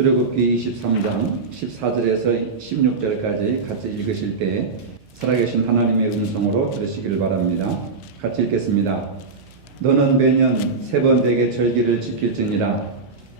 출애굽기 23장 14절에서 16절까지 같이 읽으실 때 살아계신 하나님의 음성으로 들으시길 바랍니다. 같이 읽겠습니다. 너는 매년 3번 되게 절기를 지킬지니라.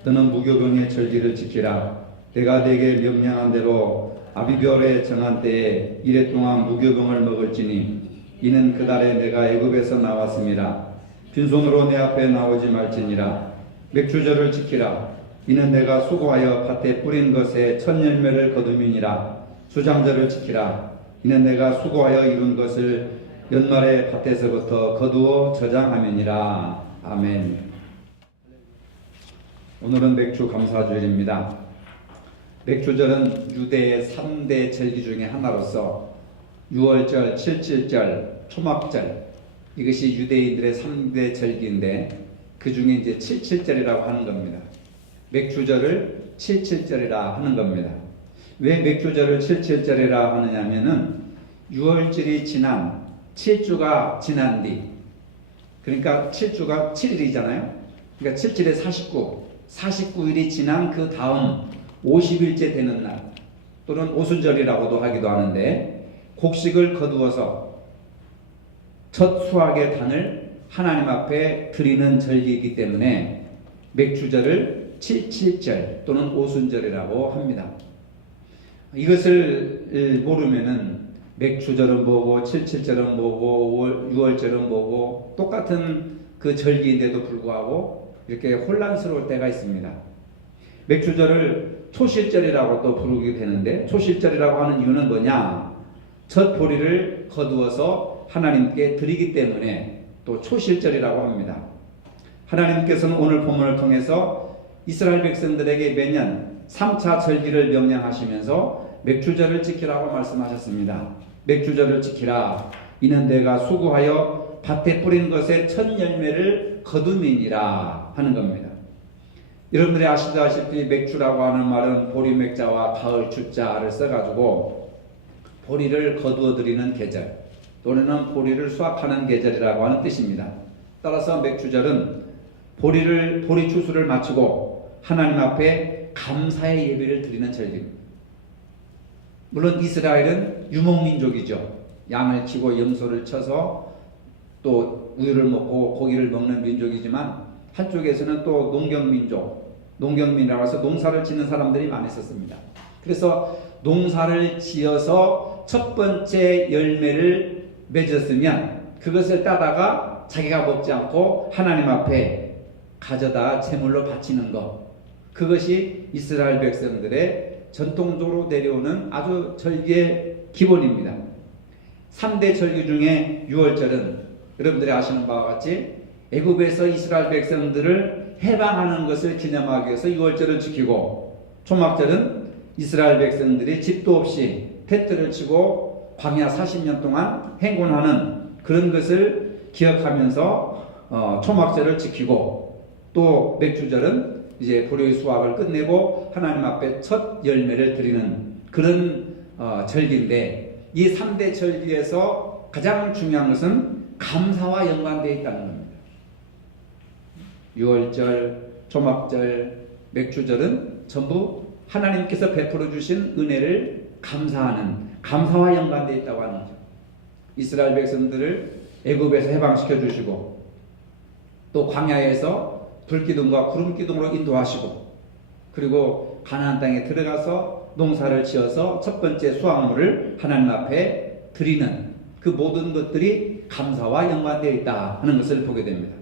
너는 무교병의 절기를 지키라. 내가 네게 명령한 대로 아비별에 정한 때에 이래 동안 무교병을 먹을지니 이는 그날에 내가 애굽에서 나왔음이라. 빈손으로 내 앞에 나오지 말지니라. 맥주절을 지키라. 이는 내가 수고하여 밭에 뿌린 것에 첫 열매를 거둠이니라. 수장절을 지키라. 이는 내가 수고하여 이룬 것을 연말에 밭에서부터 거두어 저장하면이라. 아멘. 오늘은 맥주 감사주일입니다. 맥주절은 유대의 3대 절기 중에 하나로서 6월절, 77절, 초막절, 이것이 유대인들의 3대 절기인데 그 중에 이제 77절이라고 하는 겁니다. 맥주절을 77절이라 하는 겁니다. 왜 맥주절을 77절이라 하느냐면은 6월절이 지난 7주가 지난 뒤, 그러니까 7주가 7일이잖아요. 그러니까 77에 49일이 지난 그 다음 50일째 되는 날, 또는 오순절이라고도 하기도 하는데, 곡식을 거두어서 첫 수확의 단을 하나님 앞에 드리는 절기이기 때문에 맥주절을 77절 또는 오순절이라고 합니다. 이것을 모르면은 맥주절은 뭐고 77절은 뭐고 6월절은 뭐고 똑같은 그 절기인데도 불구하고 이렇게 혼란스러울 때가 있습니다. 맥주절을 초실절이라고 또 부르게 되는데, 초실절이라고 하는 이유는 뭐냐? 첫 보리를 거두어서 하나님께 드리기 때문에 또 초실절이라고 합니다. 하나님께서는 오늘 본문을 통해서 이스라엘 백성들에게 매년 3차 절기를 명령하시면서 맥주절을 지키라고 말씀하셨습니다. 맥주절을 지키라. 이는 내가 수고하여 밭에 뿌린 것의 첫 열매를 거둠이니라 하는 겁니다. 여러분들이 아시다시피 맥주라고 하는 말은 보리맥자와 가을 주자를 써가지고 보리를 거두어 드리는 계절 또는 보리를 수확하는 계절이라고 하는 뜻입니다. 따라서 맥주절은 보리 추수를 마치고 하나님 앞에 감사의 예배를 드리는 절기입니다. 물론 이스라엘은 유목민족이죠. 양을 치고 염소를 쳐서 또 우유를 먹고 고기를 먹는 민족이지만 한쪽에서는 또 농경민이라고 해서 농사를 짓는 사람들이 많이 있었습니다. 그래서 농사를 지어서 첫 번째 열매를 맺었으면 그것을 따다가 자기가 먹지 않고 하나님 앞에 가져다 제물로 바치는 것, 그것이 이스라엘 백성들의 전통적으로 내려오는 아주 절기의 기본입니다. 3대 절기 중에 6월절은 여러분들이 아시는 바와 같이 애굽에서 이스라엘 백성들을 해방하는 것을 기념하기 위해서 6월절을 지키고, 초막절은 이스라엘 백성들이 집도 없이 텐트를 치고 광야 40년 동안 행군하는 그런 것을 기억하면서 초막절을 지키고, 또 맥주절은 이제 보리의 수확을 끝내고 하나님 앞에 첫 열매를 드리는 그런 절기인데, 이 3대 절기에서 가장 중요한 것은 감사와 연관되어 있다는 겁니다. 6월절, 초막절, 맥주절은 전부 하나님께서 베풀어 주신 은혜를 감사하는, 감사와 연관되어 있다고 하는 거죠. 이스라엘 백성들을 애굽에서 해방시켜 주시고, 또 광야에서 불기둥과 구름기둥으로 인도하시고, 그리고 가나안 땅에 들어가서 농사를 지어서 첫 번째 수확물을 하나님 앞에 드리는 그 모든 것들이 감사와 연관되어 있다 하는 것을 보게 됩니다.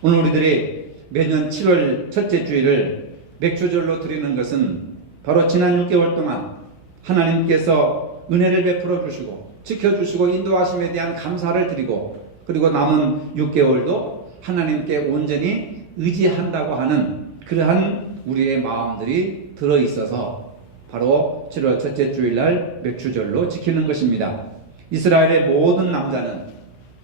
오늘 우리들이 매년 7월 첫째 주일을 맥주절로 드리는 것은 바로 지난 6개월 동안 하나님께서 은혜를 베풀어 주시고 지켜주시고 인도하심에 대한 감사를 드리고, 그리고 남은 6개월도 하나님께 온전히 의지한다고 하는 그러한 우리의 마음들이 들어있어서 바로 7월 첫째 주일날 맥주절로 지키는 것입니다. 이스라엘의 모든 남자는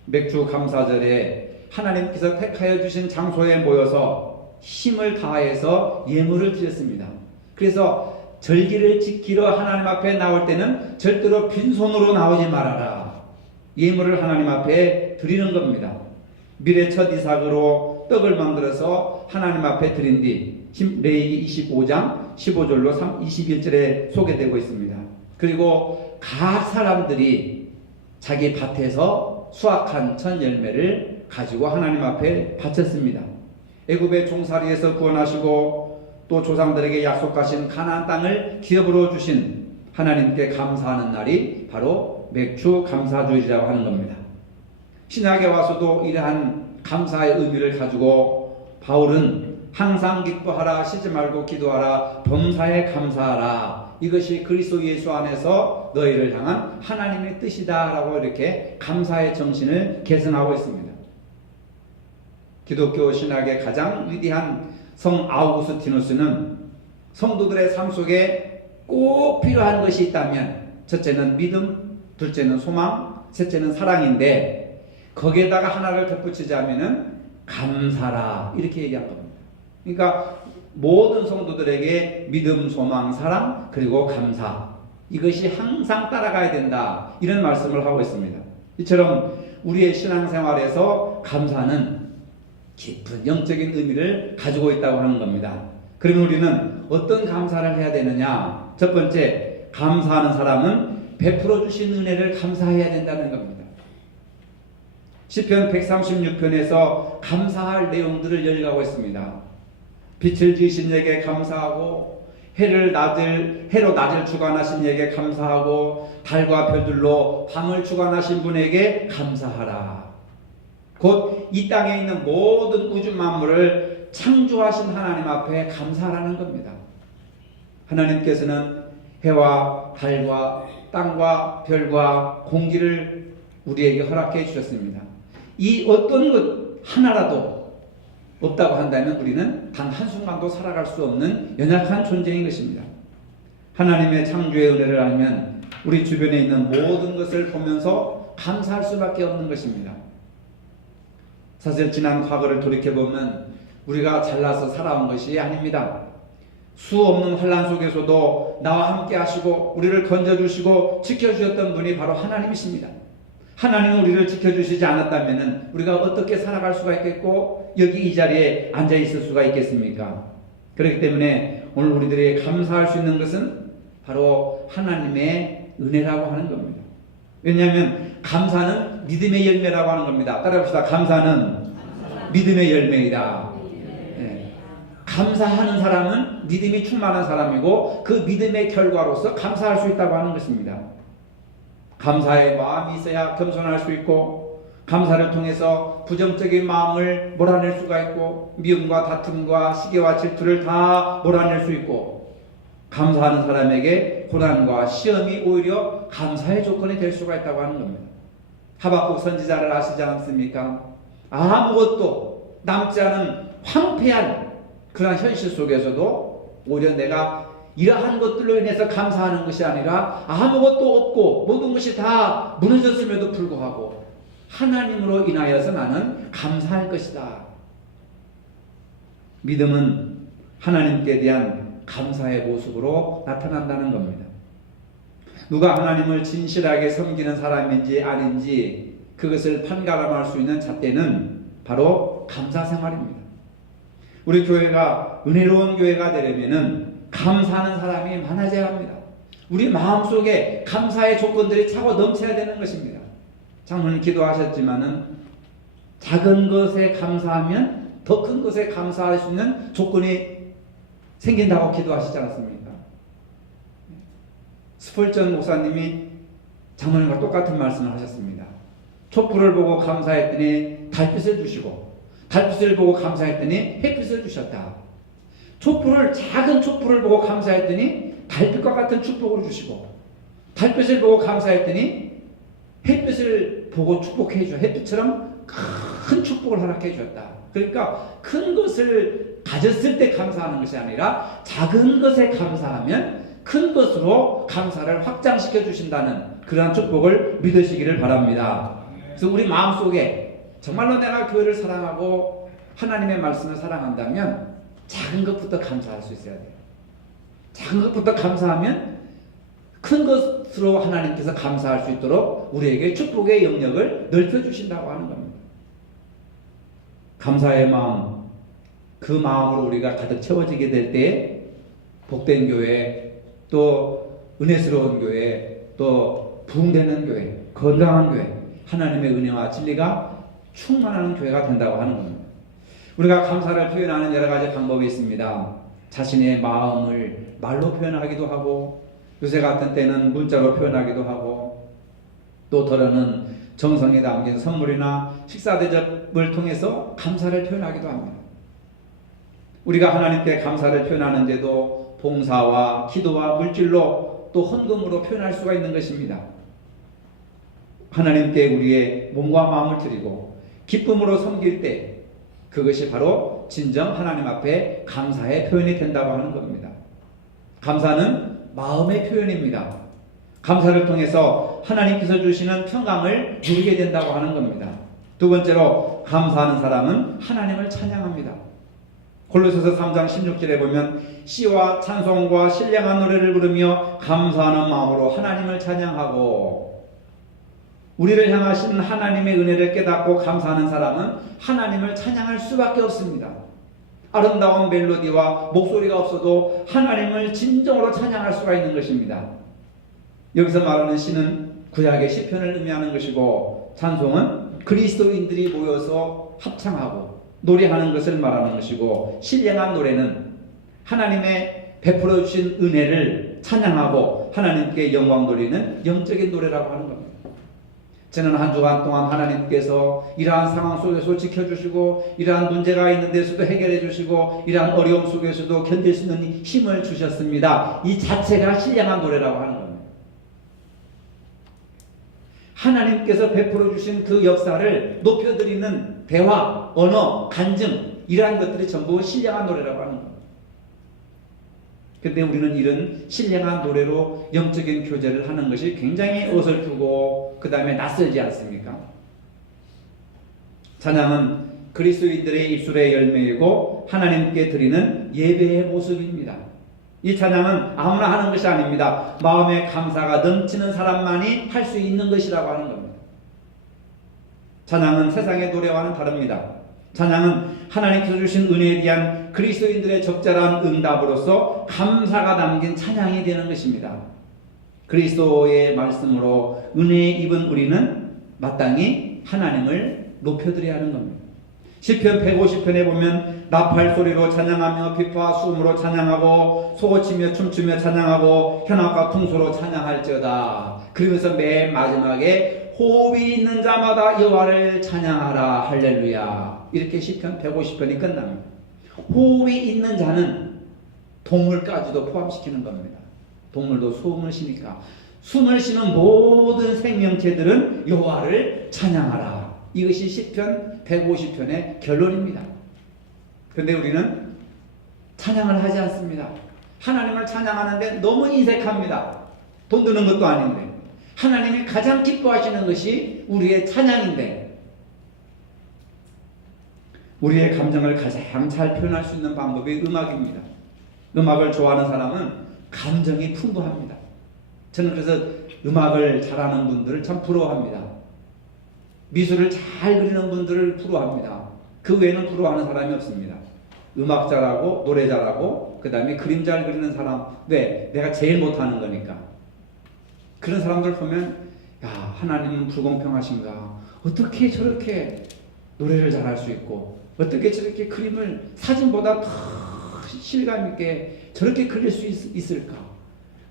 맥주 감사절에 하나님께서 택하여 주신 장소에 모여서 힘을 다해서 예물을 드렸습니다. 그래서 절기를 지키러 하나님 앞에 나올 때는 절대로 빈손으로 나오지 말아라. 예물을 하나님 앞에 드리는 겁니다. 미래 첫 이삭으로 떡을 만들어서 하나님 앞에 드린 뒤 레위기 25장 15절로 21절에 소개되고 있습니다. 그리고 각 사람들이 자기 밭에서 수확한 첫 열매를 가지고 하나님 앞에 바쳤습니다. 애굽의 종살이에서 구원하시고 또 조상들에게 약속하신 가나안 땅을 기업으로 주신 하나님께 감사하는 날이 바로 맥주 감사주일이라고 하는 겁니다. 신약에 와서도 이러한 감사의 의미를 가지고 바울은 항상 기뻐하라, 쉬지 말고 기도하라, 범사에 감사하라, 이것이 그리스도 예수 안에서 너희를 향한 하나님의 뜻이다 라고 이렇게 감사의 정신을 계승하고 있습니다. 기독교 신학의 가장 위대한 성 아우구스티누스는 성도들의 삶 속에 꼭 필요한 것이 있다면 첫째는 믿음, 둘째는 소망, 셋째는 사랑인데 거기에다가 하나를 덧붙이자면은 감사라 이렇게 얘기한 겁니다. 그러니까 모든 성도들에게 믿음, 소망, 사랑 그리고 감사 이것이 항상 따라가야 된다 이런 말씀을 하고 있습니다. 이처럼 우리의 신앙생활에서 감사는 깊은 영적인 의미를 가지고 있다고 하는 겁니다. 그러면 우리는 어떤 감사를 해야 되느냐? 첫 번째, 감사하는 사람은 베풀어 주신 은혜를 감사해야 된다는 겁니다. 시편 136편에서 감사할 내용들을 열거하고 있습니다. 빛을 지으신 이에게 감사하고 해로 낮을 주관하신 이에게 감사하고 달과 별들로 밤을 주관하신 분에게 감사하라. 곧 이 땅에 있는 모든 우주 만물을 창조하신 하나님 앞에 감사하라는 겁니다. 하나님께서는 해와 달과 땅과 별과 공기를 우리에게 허락해 주셨습니다. 이 어떤 것 하나라도 없다고 한다면 우리는 단 한순간도 살아갈 수 없는 연약한 존재인 것입니다. 하나님의 창조의 은혜를 알면 우리 주변에 있는 모든 것을 보면서 감사할 수밖에 없는 것입니다. 사실 지난 과거를 돌이켜보면 우리가 잘나서 살아온 것이 아닙니다. 수 없는 환난 속에서도 나와 함께 하시고 우리를 건져주시고 지켜주셨던 분이 바로 하나님이십니다. 하나님은 우리를 지켜주시지 않았다면 우리가 어떻게 살아갈 수가 있겠고 여기 이 자리에 앉아 있을 수가 있겠습니까? 그렇기 때문에 오늘 우리들이 감사할 수 있는 것은 바로 하나님의 은혜라고 하는 겁니다. 왜냐하면 감사는 믿음의 열매라고 하는 겁니다. 따라합시다. 감사는 믿음의 열매이다. 네. 감사하는 사람은 믿음이 충만한 사람이고 그 믿음의 결과로서 감사할 수 있다고 하는 것입니다. 감사의 마음이 있어야 겸손할 수 있고 감사를 통해서 부정적인 마음을 몰아낼 수가 있고 미움과 다툼과 시기와 질투를 다 몰아낼 수 있고 감사하는 사람에게 고난과 시험이 오히려 감사의 조건이 될 수가 있다고 하는 겁니다. 하박국 선지자를 아시지 않습니까? 아무것도 남지 않은 황폐한 그런 현실 속에서도 오히려 내가 이러한 것들로 인해서 감사하는 것이 아니라 아무것도 없고 모든 것이 다 무너졌음에도 불구하고 하나님으로 인하여서 나는 감사할 것이다. 믿음은 하나님께 대한 감사의 모습으로 나타난다는 겁니다. 누가 하나님을 진실하게 섬기는 사람인지 아닌지 그것을 판가름할 수 있는 잣대는 바로 감사 생활입니다. 우리 교회가 은혜로운 교회가 되려면은 감사하는 사람이 많아져야 합니다. 우리 마음속에 감사의 조건들이 차고 넘쳐야 되는 것입니다. 장로님 기도하셨지만은 작은 것에 감사하면 더 큰 것에 감사할 수 있는 조건이 생긴다고 기도하시지 않았습니까? 스펄전 목사님이 장로님과 똑같은 말씀을 하셨습니다. 촛불을 보고 감사했더니 달빛을 주시고 달빛을 보고 감사했더니 햇빛을 주셨다. 작은 촛불을 보고 감사했더니 달빛과 같은 축복을 주시고 달빛을 보고 감사했더니 햇빛을 보고 축복해 주셨다. 햇빛처럼 큰 축복을 허락해 주셨다. 그러니까 큰 것을 가졌을 때 감사하는 것이 아니라 작은 것에 감사하면 큰 것으로 감사를 확장시켜 주신다는 그러한 축복을 믿으시기를 바랍니다. 그래서 우리 마음속에 정말로 내가 교회를 사랑하고 하나님의 말씀을 사랑한다면 작은 것부터 감사할 수 있어야 돼요. 작은 것부터 감사하면 큰 것으로 하나님께서 감사할 수 있도록 우리에게 축복의 영역을 넓혀주신다고 하는 겁니다. 감사의 마음, 그 마음으로 우리가 가득 채워지게 될 때 복된 교회, 또 은혜스러운 교회, 또 부흥되는 교회, 건강한 교회, 하나님의 은혜와 진리가 충만한 교회가 된다고 하는 겁니다. 우리가 감사를 표현하는 여러 가지 방법이 있습니다. 자신의 마음을 말로 표현하기도 하고, 요새 같은 때는 문자로 표현하기도 하고, 또 더러는 정성이 담긴 선물이나 식사 대접을 통해서 감사를 표현하기도 합니다. 우리가 하나님께 감사를 표현하는데도 봉사와 기도와 물질로 또 헌금으로 표현할 수가 있는 것입니다. 하나님께 우리의 몸과 마음을 드리고 기쁨으로 섬길 때 그것이 바로 진정 하나님 앞에 감사의 표현이 된다고 하는 겁니다. 감사는 마음의 표현입니다. 감사를 통해서 하나님께서 주시는 평강을 누리게 된다고 하는 겁니다. 두 번째로 감사하는 사람은 하나님을 찬양합니다. 골로새서 3장 16절에 보면 시와 찬송과 신령한 노래를 부르며 감사하는 마음으로 하나님을 찬양하고, 우리를 향하신 하나님의 은혜를 깨닫고 감사하는 사람은 하나님을 찬양할 수밖에 없습니다. 아름다운 멜로디와 목소리가 없어도 하나님을 진정으로 찬양할 수가 있는 것입니다. 여기서 말하는 시는 구약의 시편을 의미하는 것이고, 찬송은 그리스도인들이 모여서 합창하고 노래하는 것을 말하는 것이고, 신령한 노래는 하나님의 베풀어 주신 은혜를 찬양하고 하나님께 영광 돌리는 영적인 노래라고 하는 겁니다. 저는 한 주간 동안 하나님께서 이러한 상황 속에서 지켜주시고, 이러한 문제가 있는 데서도 해결해 주시고, 이러한 어려움 속에서도 견딜 수 있는 힘을 주셨습니다. 이 자체가 신령한 노래라고 하는 겁니다. 하나님께서 베풀어 주신 그 역사를 높여드리는 대화, 언어, 간증, 이러한 것들이 전부 신령한 노래라고 하는 겁니다. 그런데 우리는 이런 신령한 노래로 영적인 교제를 하는 것이 굉장히 어설프고 그 다음에 낯설지 않습니까? 찬양은 그리스도인들의 입술의 열매이고 하나님께 드리는 예배의 모습입니다. 이 찬양은 아무나 하는 것이 아닙니다. 마음의 감사가 넘치는 사람만이 할 수 있는 것이라고 하는 겁니다. 찬양은 세상의 노래와는 다릅니다. 찬양은 하나님께서 주신 은혜에 대한 그리스도인들의 적절한 응답으로서 감사가 담긴 찬양이 되는 것입니다. 그리스도의 말씀으로 은혜에 입은 우리는 마땅히 하나님을 높여드려야 하는 겁니다. 시편 150편에 보면 나팔 소리로 찬양하며 비파 수음으로 찬양하고 소고치며 춤추며 찬양하고 현악과 풍소로 찬양할지어다. 그러면서 맨 마지막에 호흡이 있는 자마다 여호와를 찬양하라 할렐루야, 이렇게 시편 150편이 끝납니다. 호흡이 있는 자는 동물까지도 포함시키는 겁니다. 동물도 숨을 쉬니까 숨을 쉬는 모든 생명체들은 여호와를 찬양하라. 이것이 시편 150편의 결론입니다. 그런데 우리는 찬양을 하지 않습니다. 하나님을 찬양하는데 너무 인색합니다. 돈 드는 것도 아닌데. 하나님이 가장 기뻐하시는 것이 우리의 찬양인데, 우리의 감정을 가장 잘 표현할 수 있는 방법이 음악입니다. 음악을 좋아하는 사람은 감정이 풍부합니다. 저는 그래서 음악을 잘하는 분들을 참 부러워합니다. 미술을 잘 그리는 분들을 부러워합니다. 그 외에는 부러워하는 사람이 없습니다. 음악 잘하고 노래 잘하고 그 다음에 그림 잘 그리는 사람, 왜? 내가 제일 못하는 거니까. 그런 사람들 보면 야, 하나님은 불공평하신가? 어떻게 저렇게 노래를 잘할 수 있고, 어떻게 저렇게 그림을 사진보다 더 실감 있게 저렇게 그릴 수 있을까?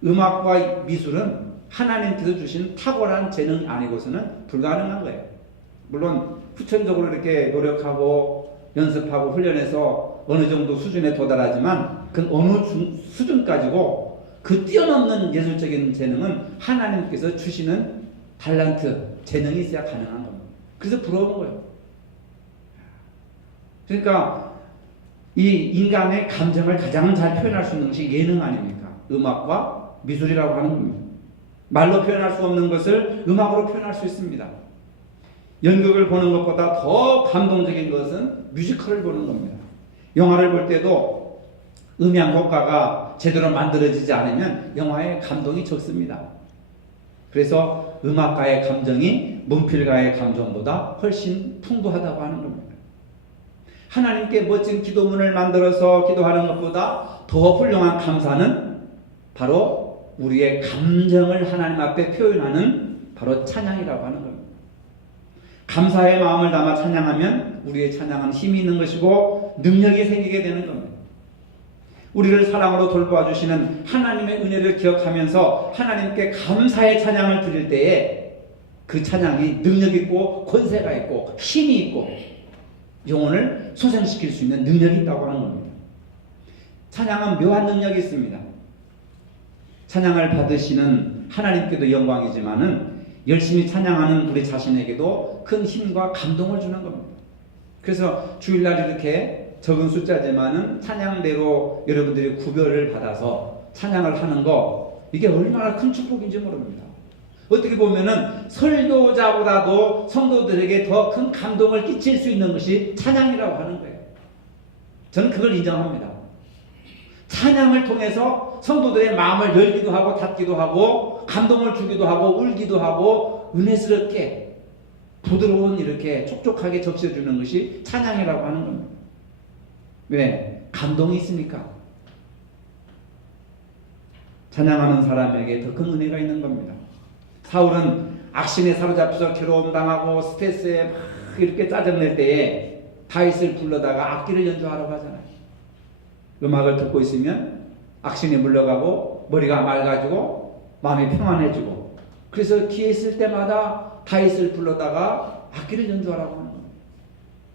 음악과 미술은 하나님께서 주신 탁월한 재능 아니고서는 불가능한 거예요. 물론 후천적으로 이렇게 노력하고 연습하고 훈련해서 어느 정도 수준에 도달하지만 그 어느 수준까지고 그 뛰어넘는 예술적인 재능은 하나님께서 주시는 달란트, 재능이 있어야 가능한 겁니다. 그래서 부러운 거예요. 그러니까 이 인간의 감정을 가장 잘 표현할 수 있는 것이 예능 아닙니까? 음악과 미술이라고 하는 겁니다. 말로 표현할 수 없는 것을 음악으로 표현할 수 있습니다. 연극을 보는 것보다 더 감동적인 것은 뮤지컬을 보는 겁니다. 영화를 볼 때도 음향 효과가 제대로 만들어지지 않으면 영화의 감동이 적습니다. 그래서 음악가의 감정이 문필가의 감정보다 훨씬 풍부하다고 하는 겁니다. 하나님께 멋진 기도문을 만들어서 기도하는 것보다 더 훌륭한 감사는 바로 우리의 감정을 하나님 앞에 표현하는 바로 찬양이라고 하는 겁니다. 감사의 마음을 담아 찬양하면 우리의 찬양은 힘이 있는 것이고 능력이 생기게 되는 겁니다. 우리를 사랑으로 돌보아 주시는 하나님의 은혜를 기억하면서 하나님께 감사의 찬양을 드릴 때에 그 찬양이 능력 있고 권세가 있고 힘이 있고 영혼을 소생시킬 수 있는 능력이 있다고 하는 겁니다. 찬양은 묘한 능력이 있습니다. 찬양을 받으시는 하나님께도 영광이지만은 열심히 찬양하는 우리 자신에게도 큰 힘과 감동을 주는 겁니다. 그래서 주일날 이렇게 적은 숫자지만은 찬양대로 여러분들이 구별을 받아서 찬양을 하는 거, 이게 얼마나 큰 축복인지 모릅니다. 어떻게 보면은 설교자보다도 성도들에게 더 큰 감동을 끼칠 수 있는 것이 찬양이라고 하는 거예요. 저는 그걸 인정합니다. 찬양을 통해서 성도들의 마음을 열기도 하고 닫기도 하고 감동을 주기도 하고 울기도 하고 은혜스럽게 부드러운 이렇게 촉촉하게 적셔주는 것이 찬양이라고 하는 겁니다. 왜? 감동이 있으니까. 찬양하는 사람에게 더 큰 은혜가 있는 겁니다. 사울은 악신에 사로잡혀서 괴로움 당하고 스트레스에 막 이렇게 짜증낼 때에 다윗을 불러다가 악기를 연주하라고 하잖아요. 음악을 듣고 있으면 악신이 물러가고 머리가 맑아지고 마음이 평안해지고, 그래서 기회 있을 때마다 다윗을 불러다가 악기를 연주하라고 하는 겁니다.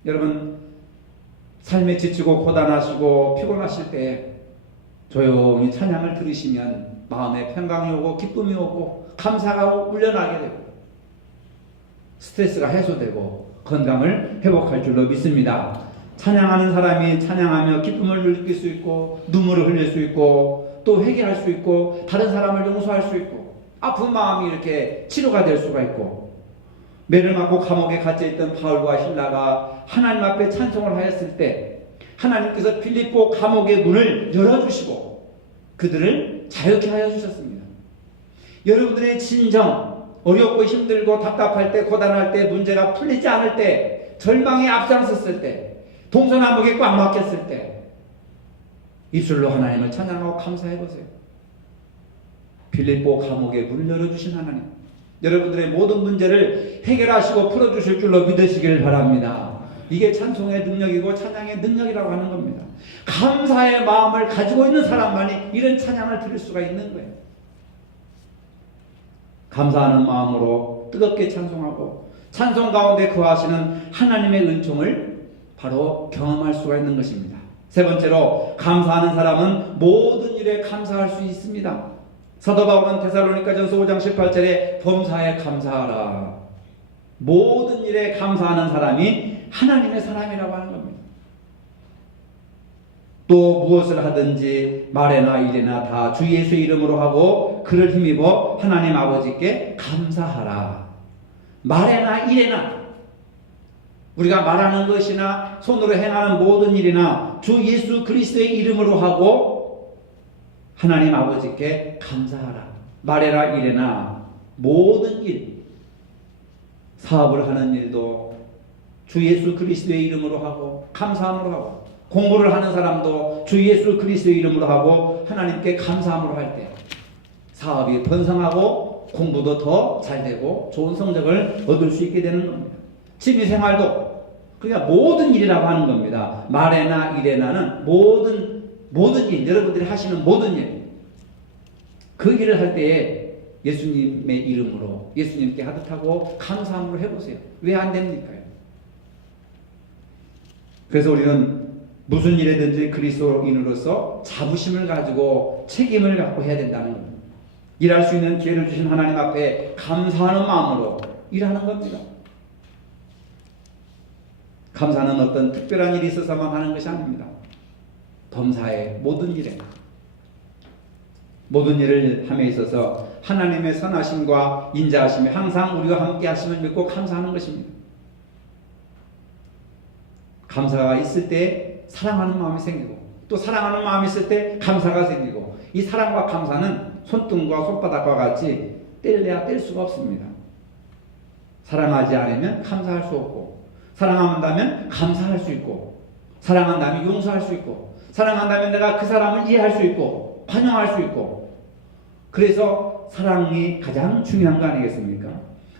여러분, 삶에 지치고 고단하시고 피곤하실 때 조용히 찬양을 들으시면 마음에 평강이 오고 기쁨이 오고 감사가 울려나게 되고 스트레스가 해소되고 건강을 회복할 줄로 믿습니다. 찬양하는 사람이 찬양하며 기쁨을 느낄 수 있고 눈물을 흘릴 수 있고 또 회개할 수 있고 다른 사람을 용서할 수 있고 아픈 마음이 이렇게 치료가 될 수가 있고, 매를 맞고 감옥에 갇혀있던 바울과 신라가 하나님 앞에 찬송을 하였을 때 하나님께서 빌립보 감옥의 문을 열어주시고 그들을 자유케 하여 주셨습니다. 여러분들의 진정, 어렵고 힘들고 답답할 때, 고단할 때, 문제가 풀리지 않을 때, 절망에 앞장섰을 때, 동서남북에 꽉 막혔을 때 입술로 하나님을 찬양하고 감사해 보세요. 빌립보 감옥의 문을 열어주신 하나님, 여러분들의 모든 문제를 해결하시고 풀어주실 줄로 믿으시길 바랍니다. 이게 찬송의 능력이고 찬양의 능력이라고 하는 겁니다. 감사의 마음을 가지고 있는 사람만이 이런 찬양을 드릴 수가 있는 거예요. 감사하는 마음으로 뜨겁게 찬송하고 찬송 가운데 거하시는 하나님의 은총을 바로 경험할 수가 있는 것입니다. 세 번째로, 감사하는 사람은 모든 일에 감사할 수 있습니다. 사도 바울은 데살로니가전서 5장 18절에 범사에 감사하라. 모든 일에 감사하는 사람이 하나님의 사람이라고 하는 겁니다. 또 무엇을 하든지 말에나 일에나 다 주 예수의 이름으로 하고 그를 힘입어 하나님 아버지께 감사하라. 말에나 일에나, 우리가 말하는 것이나 손으로 행하는 모든 일이나 주 예수 그리스도의 이름으로 하고 하나님 아버지께 감사하라. 말에나 일에나 모든 일, 사업을 하는 일도 주 예수 그리스도의 이름으로 하고 감사함으로 하고, 공부를 하는 사람도 주 예수 그리스도의 이름으로 하고 하나님께 감사함으로 할 때 사업이 번성하고 공부도 더 잘되고 좋은 성적을 얻을 수 있게 되는 겁니다. 취미생활도 그냥 모든 일이라고 하는 겁니다. 말에나 일에나는 모든 일, 여러분들이 하시는 모든 일, 그 일을 할 때에 예수님의 이름으로 예수님께 하듯하고 감사함으로 해보세요. 왜 안 됩니까? 그래서 우리는 무슨 일이든지 그리스도인으로서 자부심을 가지고 책임을 갖고 해야 된다는 겁니다. 일할 수 있는 기회를 주신 하나님 앞에 감사하는 마음으로 일하는 겁니다. 감사는 어떤 특별한 일이 있어서만 하는 것이 아닙니다. 범사의 모든 일에, 모든 일을 함에 있어서 하나님의 선하심과 인자하심이 항상 우리와 함께 하심을 믿고 감사하는 것입니다. 감사가 있을 때 사랑하는 마음이 생기고, 또 사랑하는 마음이 있을 때 감사가 생기고, 이 사랑과 감사는 손등과 손바닥과 같이 뗄래야 뗄 수가 없습니다. 사랑하지 않으면 감사할 수 없고, 사랑한다면 감사할 수 있고, 사랑한다면 용서할 수 있고, 사랑한다면 내가 그 사람을 이해할 수 있고, 환영할 수 있고. 그래서 사랑이 가장 중요한 거 아니겠습니까?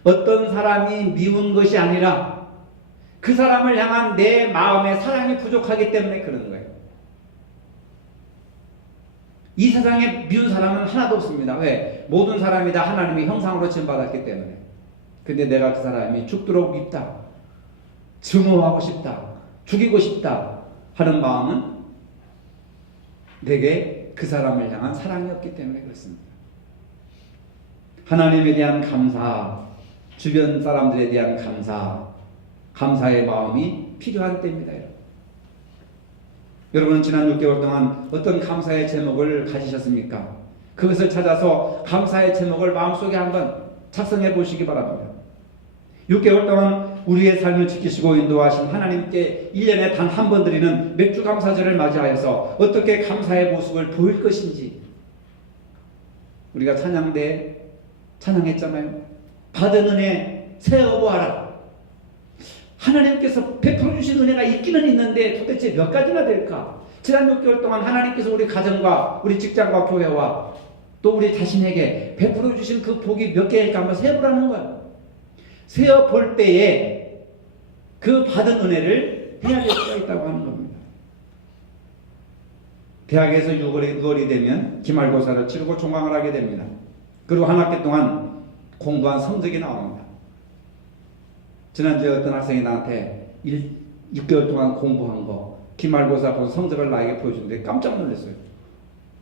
어떤 사람이 미운 것이 아니라 그 사람을 향한 내 마음의 사랑이 부족하기 때문에 그러는 거예요. 이 세상에 미운 사람은 하나도 없습니다. 왜? 모든 사람이 다 하나님의 형상으로 지음받았기 때문에. 근데 내가 그 사람이 죽도록 밉다, 증오하고 싶다, 죽이고 싶다 하는 마음은 내게 그 사람을 향한 사랑이 없기 때문에 그렇습니다. 하나님에 대한 감사, 주변 사람들에 대한 감사, 감사의 마음이 필요한 때입니다. 여러분 지난 6개월 동안 어떤 감사의 제목을 가지셨습니까? 그것을 찾아서 감사의 제목을 마음속에 한번 작성해 보시기 바랍니다. 6개월 동안 우리의 삶을 지키시고 인도하신 하나님께 1년에 단 한 번 드리는 맥주 감사절을 맞이하여서 어떻게 감사의 모습을 보일 것인지, 우리가 찬양 때 찬양했잖아요. 받은 은혜 새어보아라. 하나님께서 베풀어 주신 은혜가 있기는 있는데 도대체 몇 가지나 될까? 지난 6개월 동안 하나님께서 우리 가정과 우리 직장과 교회와 또 우리 자신에게 베풀어 주신 그 복이 몇 개일까 한번 세어보라는 거예요. 세어볼 때에 그 받은 은혜를 해야 될 수가 있다고 하는 겁니다. 대학에서 6월이 되면 기말고사를 치르고 종강을 하게 됩니다. 그리고 한 학기 동안 공부한 성적이 나옵니다. 지난주에 어떤 학생이 나한테 6개월 동안 공부한 거 기말고사 본 성적을 나에게 보여주는데 깜짝 놀랐어요.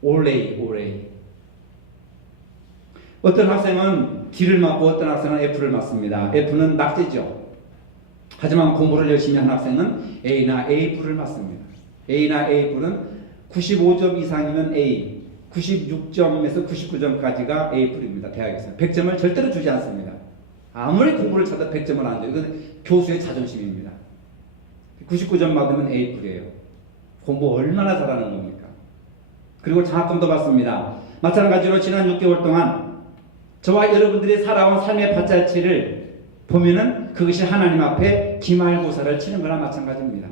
올레이. 어떤 학생은 D를 맞고 어떤 학생은 F를 맞습니다. F는 낙제죠. 하지만 공부를 열심히 한 학생은 A나 A부를 맞습니다. A나 A부는 95점 이상이면 A, 96점에서 99점까지가 A부입니다. 대학에서 100점을 절대로 주지 않습니다. 아무리 공부를 쳐도 100점을 안 줘요. 이건 교수의 자존심입니다. 99점 받으면 A뿔이에요. 공부 얼마나 잘하는 겁니까? 그리고 장학금도 받습니다. 마찬가지로 지난 6개월 동안 저와 여러분들이 살아온 삶의 밭자치를 보면은 그것이 하나님 앞에 기말고사를 치는 거나 마찬가지입니다.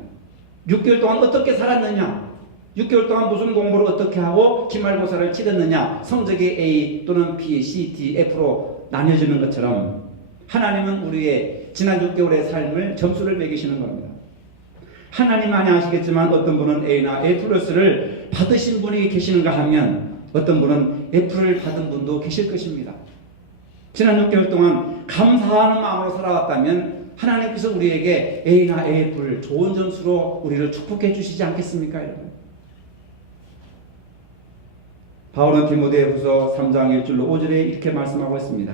6개월 동안 어떻게 살았느냐, 6개월 동안 무슨 공부를 어떻게 하고 기말고사를 치렀느냐, 성적이 A 또는 B, C, D, F로 나뉘어지는 것처럼 하나님은 우리의 지난 6개월의 삶을 점수를 매기시는 겁니다. 하나님만이 아시겠지만 어떤 분은 A나 A 플러스를 받으신 분이 계시는가 하면 어떤 분은 F를 받은 분도 계실 것입니다. 지난 6개월 동안 감사하는 마음으로 살아왔다면 하나님께서 우리에게 A나 A를 좋은 점수로 우리를 축복해 주시지 않겠습니까, 여러분? 바울은 디모데후서 3장 1절로 5절에 이렇게 말씀하고 있습니다.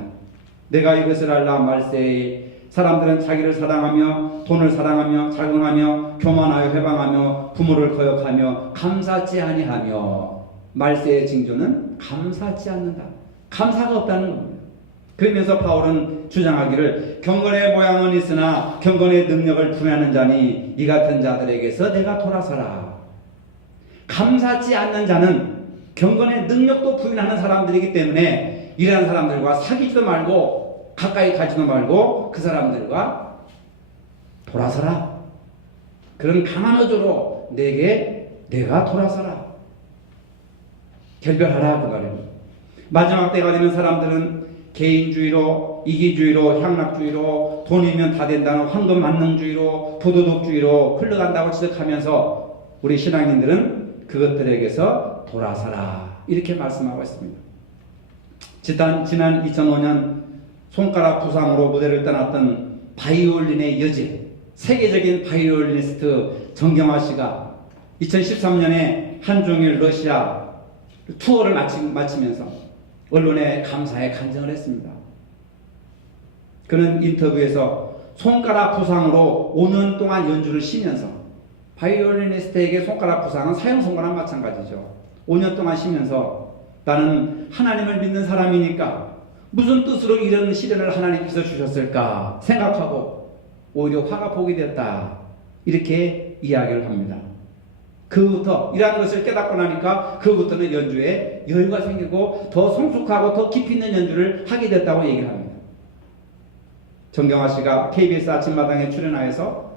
내가 이것을 알라 말세에 사람들은 자기를 사랑하며 돈을 사랑하며 자긍하며 교만하여 회방하며 부모를 거역하며 감사치 아니하며, 말세의 징조는 감사치 않는다. 감사가 없다는 겁니다. 그러면서 바울은 주장하기를 경건의 모양은 있으나 경건의 능력을 부여하는 자니 이 같은 자들에게서 내가 돌아서라. 감사치 않는 자는 경건의 능력도 부인하는 사람들이기 때문에 이러한 사람들과 사귀지도 말고 가까이 가지도 말고 그 사람들과 돌아서라. 그런 강한 어조로 내가 돌아서라. 결별하라 그 말입니다. 마지막 때가 되면 사람들은 개인주의로, 이기주의로, 향락주의로, 돈이면 다 된다는 황금만능주의로, 부도덕주의로 흘러간다고 지적하면서 우리 신앙인들은 그것들에게서 돌아서라 이렇게 말씀하고 있습니다. 지난 2005년 손가락 부상으로 무대를 떠났던 바이올린의 여제, 세계적인 바이올리니스트 정경화 씨가 2013년에 한중일 러시아 투어를 마치면서 언론에 감사의 간증을 했습니다. 그는 인터뷰에서 손가락 부상으로 5년 동안 연주를 쉬면서, 바이올리니스트에게 손가락 부상은 사형선고랑 마찬가지죠. 5년 동안 쉬면서 나는 하나님을 믿는 사람이니까 무슨 뜻으로 이런 시련을 하나님께서 주셨을까 생각하고 오히려 화가 복이 됐다 이렇게 이야기를 합니다. 그부터 이러한 것을 깨닫고 나니까 그부터는 연주에 여유가 생기고 더 성숙하고 더 깊이 있는 연주를 하게 됐다고 얘기를 합니다. 정경화 씨가 KBS 아침마당에 출연하여서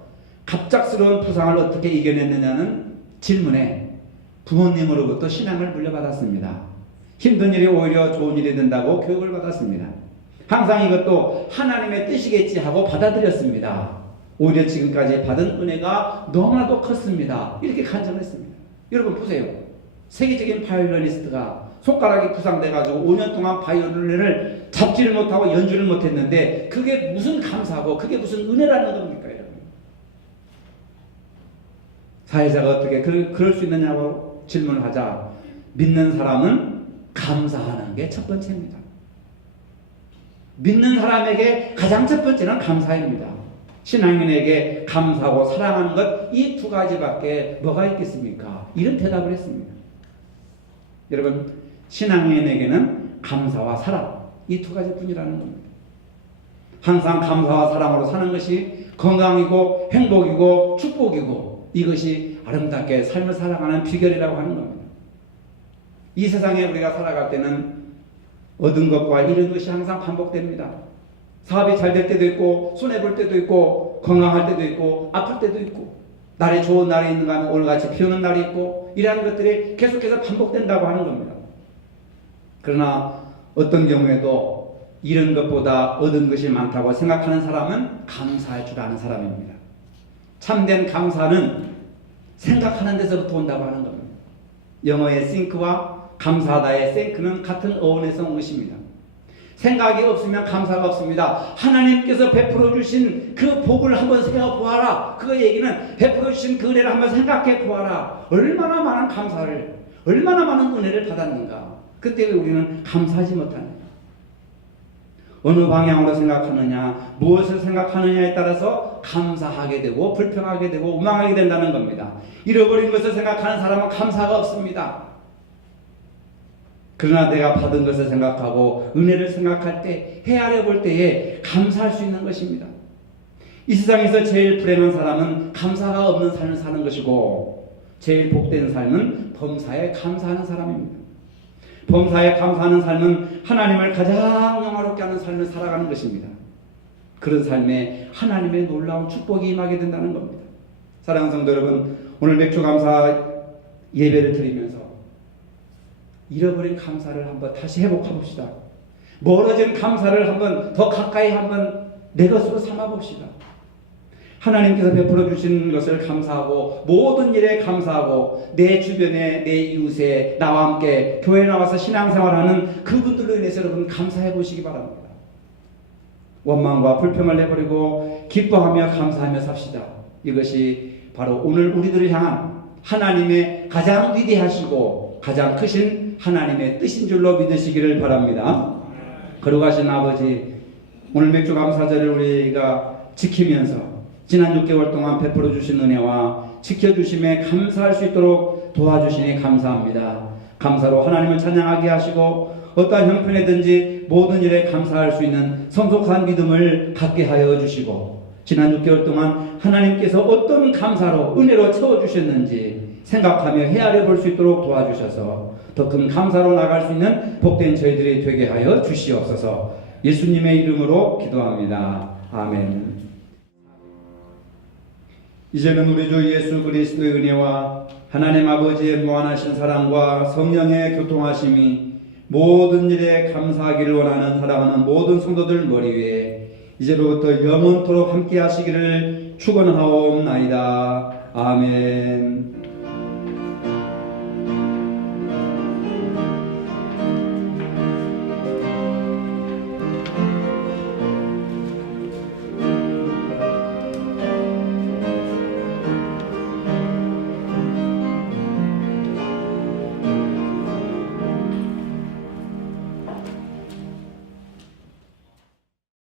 갑작스러운 부상을 어떻게 이겨냈느냐는 질문에 부모님으로부터 신앙을 물려받았습니다. 힘든 일이 오히려 좋은 일이 된다고 교육을 받았습니다. 항상 이것도 하나님의 뜻이겠지 하고 받아들였습니다. 오히려 지금까지 받은 은혜가 너무나도 컸습니다. 이렇게 간증했습니다. 여러분 보세요. 세계적인 바이올리니스트가 손가락이 부상돼가지고 5년 동안 바이올린을 잡지를 못하고 연주를 못했는데 그게 무슨 감사고 그게 무슨 은혜라는 겁니까 여러분? 사회자가 어떻게 그럴 수 있느냐고 질문을 하자 믿는 사람은 감사하는 게 첫 번째입니다. 믿는 사람에게 가장 첫 번째는 감사입니다. 신앙인에게 감사하고 사랑하는 것 이 두 가지밖에 뭐가 있겠습니까? 이런 대답을 했습니다. 여러분 신앙인에게는 감사와 사랑 이 두 가지뿐이라는 겁니다. 항상 감사와 사랑으로 사는 것이 건강이고 행복이고 축복이고 이것이 아름답게 삶을 살아가는 비결이라고 하는 겁니다. 이 세상에 우리가 살아갈 때는 얻은 것과 잃은 것이 항상 반복됩니다. 사업이 잘 될 때도 있고 손해볼 때도 있고 건강할 때도 있고 아플 때도 있고 날이 좋은 날이 있는가 하면 오늘같이 비 오는 날이 있고 이러한 것들이 계속해서 반복된다고 하는 겁니다. 그러나 어떤 경우에도 잃은 것보다 얻은 것이 많다고 생각하는 사람은 감사할 줄 아는 사람입니다. 참된 감사는 생각하는 데서부터 온다고 하는 겁니다. 영어의 think와 감사하다의 thank는 같은 어원에서 온 것입니다. 생각이 없으면 감사가 없습니다. 하나님께서 베풀어 주신 그 복을 한번 생각해 보아라. 그 얘기는 베풀어 주신 그 은혜를 한번 생각해 보아라. 얼마나 많은 감사를, 얼마나 많은 은혜를 받았는가. 그때 왜 우리는 감사하지 못하느냐. 어느 방향으로 생각하느냐, 무엇을 생각하느냐에 따라서 감사하게 되고 불평하게 되고 원망하게 된다는 겁니다. 잃어버린 것을 생각하는 사람은 감사가 없습니다. 그러나 내가 받은 것을 생각하고 은혜를 생각할 때 헤아려 볼 때에 감사할 수 있는 것입니다. 이 세상에서 제일 불행한 사람은 감사가 없는 삶을 사는 것이고 제일 복된 삶은 범사에 감사하는 사람입니다. 범사에 감사하는 삶은 하나님을 가장 영화롭게 하는 삶을 살아가는 것입니다. 그런 삶에 하나님의 놀라운 축복이 임하게 된다는 겁니다. 사랑하는 성도 여러분, 오늘 맥주감사 예배를 드리면서 잃어버린 감사를 한번 다시 회복해봅시다. 멀어진 감사를 한번 더 가까이 한번 내 것으로 삼아봅시다. 하나님께서 베풀어 주신 것을 감사하고 모든 일에 감사하고 내 주변에 내 이웃에 나와 함께 교회에 나와서 신앙생활하는 그분들로 인해서 여러분 감사해 보시기 바랍니다. 원망과 불평을 내버리고 기뻐하며 감사하며 삽시다. 이것이 바로 오늘 우리들을 향한 하나님의 가장 위대하시고 가장 크신 하나님의 뜻인 줄로 믿으시기를 바랍니다. 거룩하신 아버지, 오늘 맥주감사절을 우리가 지키면서 지난 6개월 동안 베풀어 주신 은혜와 지켜주심에 감사할 수 있도록 도와주시니 감사합니다. 감사로 하나님을 찬양하게 하시고 어떠한 형편이든지 모든 일에 감사할 수 있는 성숙한 믿음을 갖게 하여 주시고 지난 6개월 동안 하나님께서 어떤 감사로 은혜로 채워주셨는지 생각하며 헤아려 볼 수 있도록 도와주셔서 더 큰 감사로 나갈 수 있는 복된 저희들이 되게 하여 주시옵소서. 예수님의 이름으로 기도합니다. 아멘. 이제는 우리 주 예수 그리스도의 은혜와 하나님 아버지의 무한하신 사랑과 성령의 교통하심이 모든 일에 감사하기를 원하는 사랑하는 모든 성도들 머리 위에 이제로부터 영원토록 함께 하시기를 축원하옵나이다. 아멘.